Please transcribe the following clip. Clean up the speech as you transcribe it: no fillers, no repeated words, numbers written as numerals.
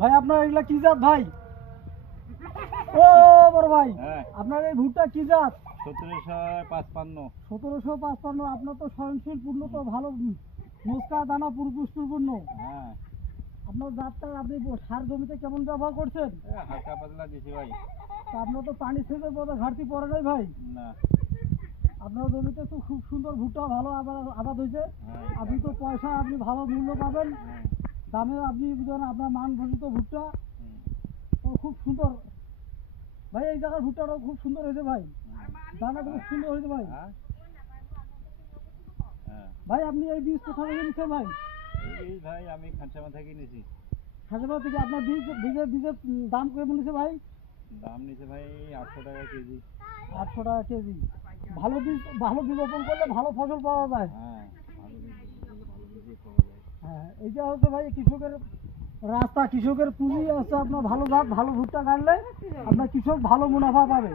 ভাই আপনার এগুলা কি জাত ভাই? ও বড় ভাই, আপনার এই ভুট্টা কি জাত? 1755। আপনার তো সহনশীল পূর্ণ, তো ভালো মস্কা দানা পুষ্টিপূর্ণ। আপনার জাতটা আপনি সার জমিতে কেমন ব্যবহার করছেন? হালকা পাতলা দিছি ভাই। তা আপনার তো পানি সেচের পথে ঘাটতি পড়ে নাই ভাই? না। আপনার জমিতে তো খুব সুন্দর ভুট্টা ভালো আবাদ হয়েছে। আপনি তো পয়সা আপনি ভালো মূল্য পাবেন, দামে আপনি বুঝলেন আপনার মান ঘোষিত ভুট্টা তো খুব সুন্দর ভাই। এই জায়গার ভুট্টাটাও খুব সুন্দর হয়েছে ভাই, দানা খুব সুন্দর হয়েছে ভাই। ভাই আপনি এই বীজ কোথা থেকে নিচ্ছেন ভাই? এই ভাই আমি খানসামা থেকে নিয়েছি। খানসামা থেকে। আপনার বীজের দাম কেমন নিচ্ছে ভাই? দাম নিচ্ছে ভাই 800 টাকা কেজি। 800 টাকা কেজি। ভালো বীজ রোপণ করলে ভালো ফসল পাওয়া যায়। হ্যাঁ, এইটা হচ্ছে ভাই কৃষকের রাস্তা, কৃষকের পুঁজি আছে। আপনার ভালো জাত ভালো ভুট্টা কাটলে আপনার কৃষক ভালো মুনাফা পাবে।